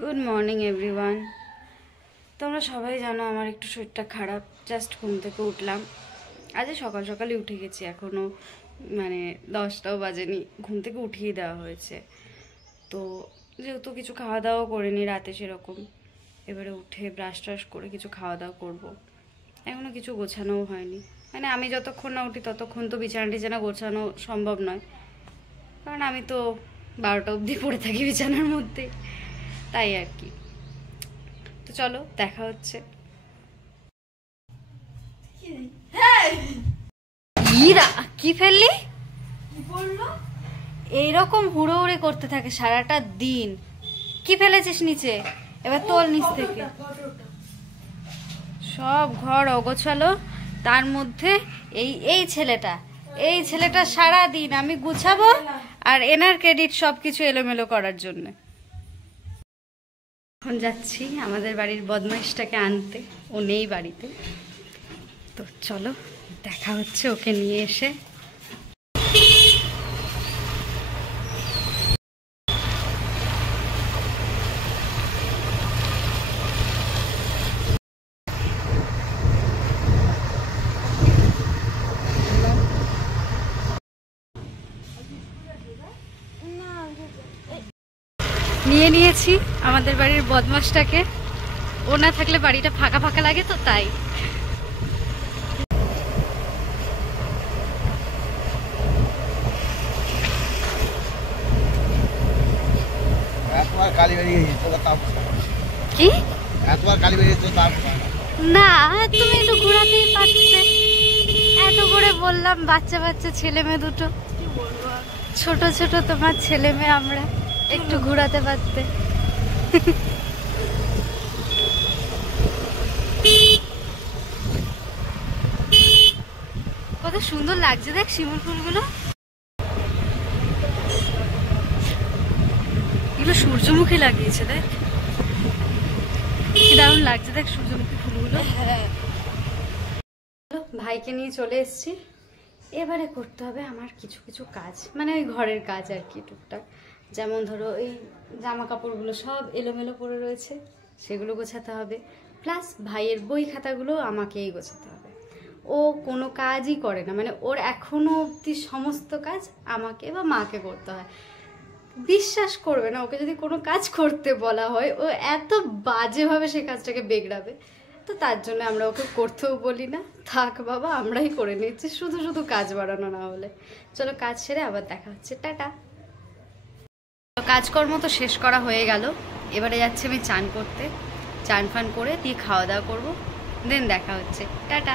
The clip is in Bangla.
Good morning everyone. তোমরা সবাই জানো আমার একটু শরীরটা খারাপ। জাস্ট ঘুম থেকে উঠলাম। আজ সকাল সকালই উঠে গেছি, এখনও মানে 10টাও বাজেনি, ঘুম থেকে উঠিয়ে দেওয়া হয়েছে। তো যেহেতু কিছু খাওয়া দাওয়া করিনি রাতে সেরকম, এবারে উঠে ব্রাশ ট্রাশ করে কিছু খাওয়া দাওয়া করবো। এখনও কিছু গোছানোও হয়নি, মানে আমি যতক্ষণ না উঠি ততক্ষণ তো বিছানা টিছানা গোছানো সম্ভব নয়, কারণ আমি তো 12টা অবধি পড়ে থাকি বিছানার মধ্যে, তাই আর কি। তো চলো দেখা হচ্ছে। ইরা কি ফেললি? এইরকম হুড়ো হুড়ে করতে থাকে সারাটা দিন। কি ফেলেছিস নিচে? এবার তোল নিচ থেকে। সব ঘর অগোছালো, তার মধ্যে এই ছেলেটা সারা দিন আমি গুছাবো আর এনার ক্রেডিট সবকিছু এলোমেলো করার জন্য। এখন যাচ্ছি আমাদের বাড়ির বদমাইশটাকে আনতে, ও নেই বাড়িতে। তো চলো দেখা হচ্ছে ওকে নিয়ে এসে। নিয়ে নিয়েছি আমাদের বাড়ির বদমাশটাকে। ও না থাকলে বাড়িটা ফাঁকা ফাঁকা লাগে, তো তাই। কি না, তুমি একটু ঘোরাতেই পারতে। এত করে বললাম, বাচ্চা বাচ্চা ছেলে মেয়ে দুটো, ছোট ছোট তোমার ছেলে মেয়ে, আমরা একটু ঘোরাতে পারতে। কত সুন্দর লাগছে দেখ শিমুল ফুলগুলো। এগুলো সূর্যমুখী লাগিয়েছে, দেখ কি দারুণ লাগছে, দেখ সূর্যমুখী ফুলগুলো। ভাইকে নিয়ে চলে এসেছি। এবারে করতে হবে আমার কিছু কিছু কাজ, মানে ওই ঘরের কাজ আর কি, টুকটাক। যেমন ধরো এই জামা কাপড়গুলো সব এলোমেলো পড়ে রয়েছে, সেগুলো গোছাতে হবে। প্লাস ভাইয়ের বই খাতাগুলো আমাকেই গোছাতে হবে। ও কোনো কাজই করে না, মানে ওর এখনো অবধি সমস্ত কাজ আমাকে বা মাকে করতে হয়। বিশ্বাস করবে না, ওকে যদি কোনো কাজ করতে বলা হয় ও এত বাজেভাবে সে কাজটাকে বেগড়াবে। তো তার জন্য আমরা ওকে করতেও বলি না, থাক বাবা আমরাই করে নিচ্ছি, শুধু শুধু কাজ বাড়ানো না হলে। চলো কাজ সেরে আবার দেখা হচ্ছে, টাটা। কাজকর্ম তো শেষ করা হয়ে গেল, এবারে যাচ্ছি আমি চান করতে। চান ফান করে দিয়ে খাওয়া দাওয়া করবো, দেন দেখা হচ্ছে, টাটা।